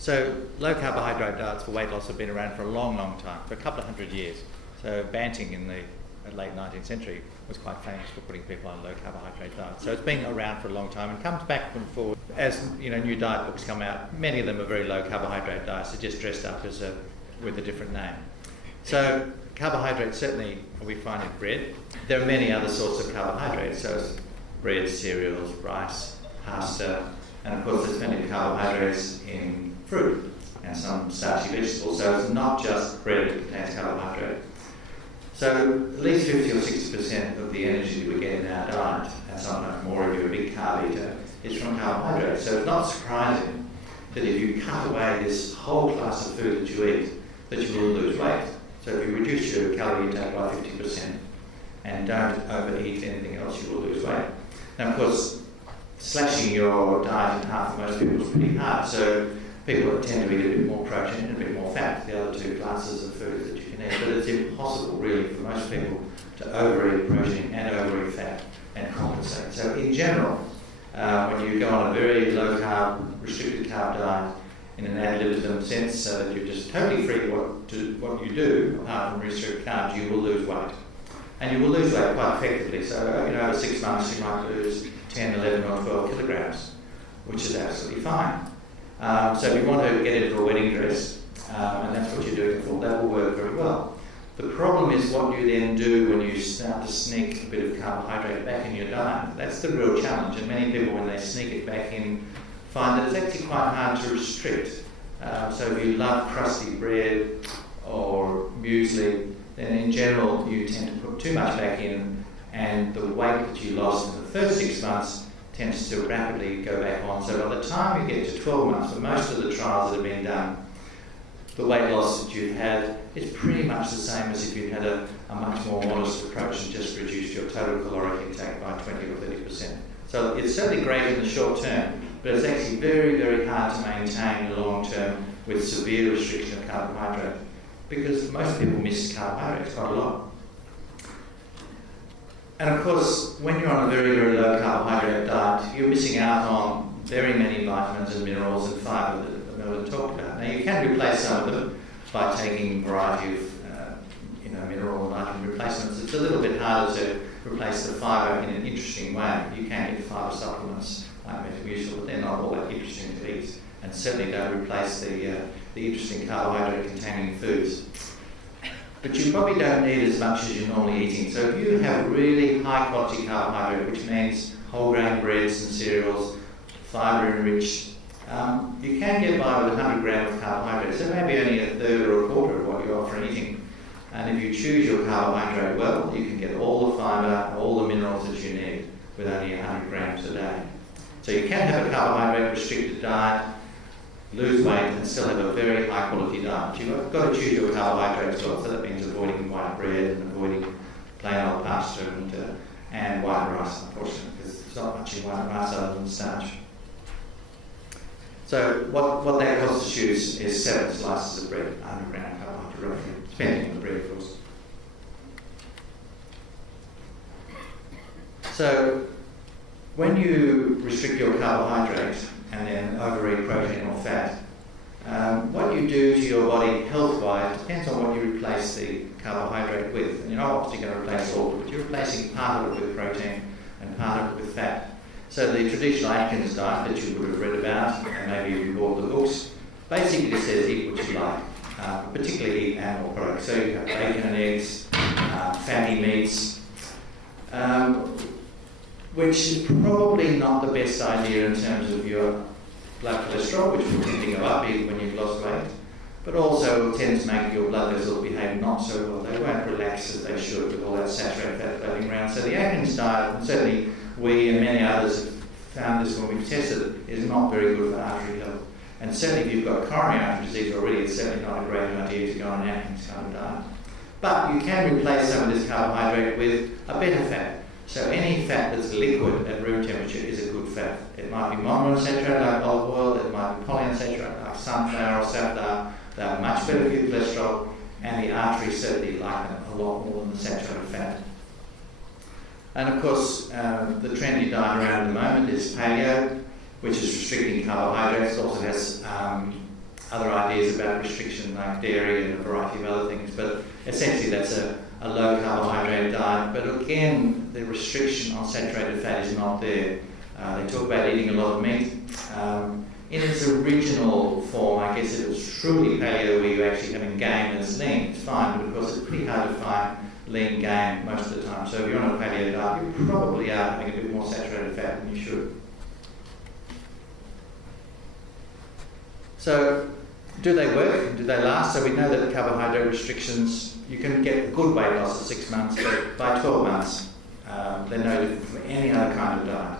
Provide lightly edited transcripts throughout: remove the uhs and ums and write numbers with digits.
So low carbohydrate diets for weight loss have been around for a long, long time, for a couple of hundred years. So Banting in the late 19th century was quite famous for putting people on low carbohydrate diets. So it's been around for a long time and comes back and forward as new diet books come out. Many of them are very low carbohydrate diets. They're just dressed up as with a different name. So carbohydrates certainly we find in bread. There are many other sorts of carbohydrates. So it's bread, cereals, rice, pasta, and of course there's plenty of carbohydrates in fruit and some starchy vegetables. So it's not just bread that contains carbohydrate. So at least 50 or 60% of the energy that we get in our diet, and sometimes more if you're a big carb eater, is from carbohydrates. So it's not surprising that if you cut away this whole class of food that you eat, that you will lose weight. So if you reduce your calorie intake by 50% and don't overeat anything else, you will lose weight. Now of course, slashing your diet in half for most people is pretty hard. So people tend to eat a bit more protein and a bit more fat, the other two classes of food that you can eat. But it's impossible really for most people to overeat protein and overeat fat and compensate. So in general, when you go on a very low carb, restricted carb diet in an ad libitum sense, so that you're just totally free what you do apart from restricted carbs, you will lose weight. And you will lose weight quite effectively. So over 6 months you might lose 10, 11 or 12 kilograms, which is absolutely fine. So if you want to get into a wedding dress, and that's what you're doing it for, that will work very well. The problem is what you then do when you start to sneak a bit of carbohydrate back in your diet. That's the real challenge, and many people when they sneak it back in find that it's actually quite hard to restrict. So if you love crusty bread or muesli, then in general you tend to put too much back in, and the weight that you lost in the first 6 months tends to rapidly go back on. So by the time you get to 12 months, for most of the trials that have been done, the weight loss that you've had is pretty much the same as if you'd had a much more modest approach and just reduced your total caloric intake by 20 or 30%. So it's certainly great in the short term, but it's actually very, very hard to maintain in the long term with severe restriction of carbohydrate, because most people miss carbohydrates quite a lot. And of course, when you're on a very, very low carbohydrate diet, you're missing out on very many vitamins and minerals and fibre that Melvin talked about. Now you can replace some of them by taking a variety of mineral and vitamin replacements. It's a little bit harder to replace the fibre in an interesting way. You can get fibre supplements like Metamucil, but they're not all that interesting to eat, and certainly don't replace the interesting carbohydrate-containing foods. But you probably don't need as much as you're normally eating. So if you have really high-quality carbohydrate, which means whole grain breads and cereals, fibre-enriched, you can get by with 100 grams of carbohydrates. So maybe only a third or a quarter of what you're often eating. And if you choose your carbohydrate well, you can get all the fibre, all the minerals that you need with only 100 grams a day. So you can have a carbohydrate-restricted diet, lose weight and still have a very high quality diet. You've got to choose your carbohydrates well, so that means avoiding white bread and avoiding plain old pasta and white rice, unfortunately, because there's not much in white rice other than starch. So what that constitutes is 7 slices of bread, 100 gram carbohydrate roughly, depending on the bread of course. So when you restrict your carbohydrate and then overeat protein or fat, what you do to your body health-wise depends on what you replace the carbohydrate with. And you're not obviously going to replace all of it, but you're replacing part of it with protein and part of it with fat. So the traditional Atkins diet that you would have read about, and maybe you bought the books, basically says eat what you like, particularly eat animal products. So you have bacon and eggs, fatty meats, which is probably not the best idea in terms of your blood cholesterol, which will tend to go up even when you've lost weight, but also tends to make your blood vessels behave not so well. They won't relax as they should with all that saturated fat floating around. So the Atkins diet, and certainly we and many others have found this when we've tested it, is not very good for artery health. And certainly if you've got coronary artery disease already, it's certainly not a great idea to go on an Atkins kind of diet. But you can replace some of this carbohydrate with a better fat. So any fat that's liquid at room temperature is a good fat. It might be monounsaturated like olive oil, it might be polyunsaturated like sunflower or safflower. They're much better for your cholesterol, and the arteries certainly like them a lot more than the saturated fat. And of course, the trendy diet around at the moment is paleo, which is restricting carbohydrates. It also has other ideas about restriction like dairy and a variety of other things, but essentially that's a low carbohydrate diet. But again, the restriction on saturated fat is not there. They talk about eating a lot of meat. In its original form, I guess it was truly paleo where you're actually having game that's lean. It's fine, but of course it's pretty hard to find lean game most of the time. So if you're on a paleo diet, you probably are having a bit more saturated fat than you should. So do they work? Do they last? So we know that carbohydrate restrictions, you can get good weight loss at 6 months, but by 12 months, they're no different from any other kind of diet.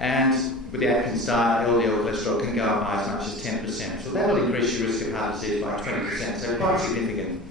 And with the Atkins diet, LDL cholesterol can go up by as much as 10%. So that will increase your risk of heart disease by 20%, so quite significant.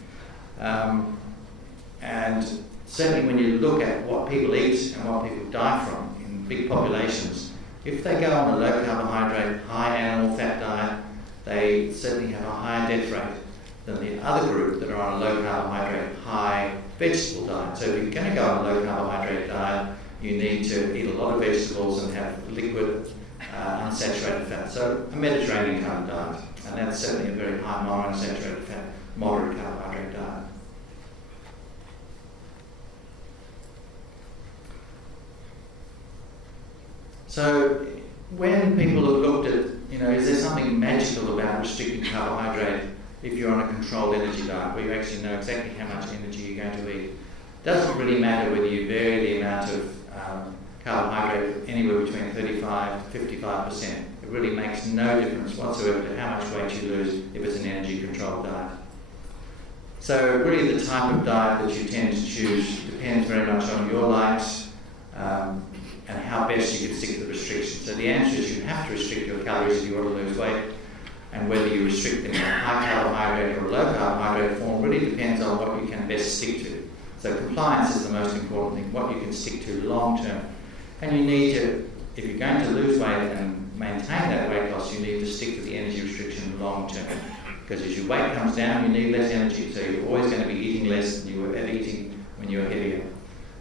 And certainly when you look at what people eat and what people die from in big populations, if they go on a low carbohydrate, high animal fat diet, they certainly have a higher death rate than the other group that are on a low carbohydrate, high vegetable diet. So if you're going to go on a low carbohydrate diet, you need to eat a lot of vegetables and have liquid, unsaturated fat. So a Mediterranean kind of diet, and that's certainly a very high monounsaturated fat, moderate carbohydrate diet. So when people have looked at, is there something magical about restricting carbohydrate if you're on a controlled energy diet where you actually know exactly how much energy you're going to eat? It doesn't really matter whether you vary the amount of carbohydrate anywhere between 35 to 55%. It really makes no difference whatsoever to how much weight you lose if it's an energy controlled diet. So really the type of diet that you tend to choose depends very much on your likes and how best you can stick to the restrictions. So the answer is you have to restrict your calories if you want to lose weight, and whether you restrict them in a high carbohydrate or a low carbohydrate form really depends on what you can best stick to. So compliance is the most important thing, what you can stick to long term. And you need to, if you're going to lose weight and maintain that weight loss, you need to stick to the energy restriction long term. Because as your weight comes down, you need less energy, so you're always going to be eating less than you were ever eating when you were heavier.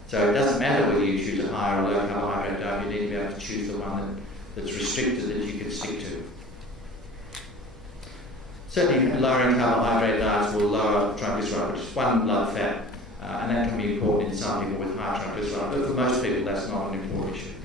So it doesn't matter whether you choose a high or a low carbohydrate diet, you need to be able to choose the one that's restricted that you can stick to. Certainly lowering carbohydrate diets will lower triglyceride, which is one blood fat, and that can be important in some people with high triglyceride, but for most people that's not an important issue.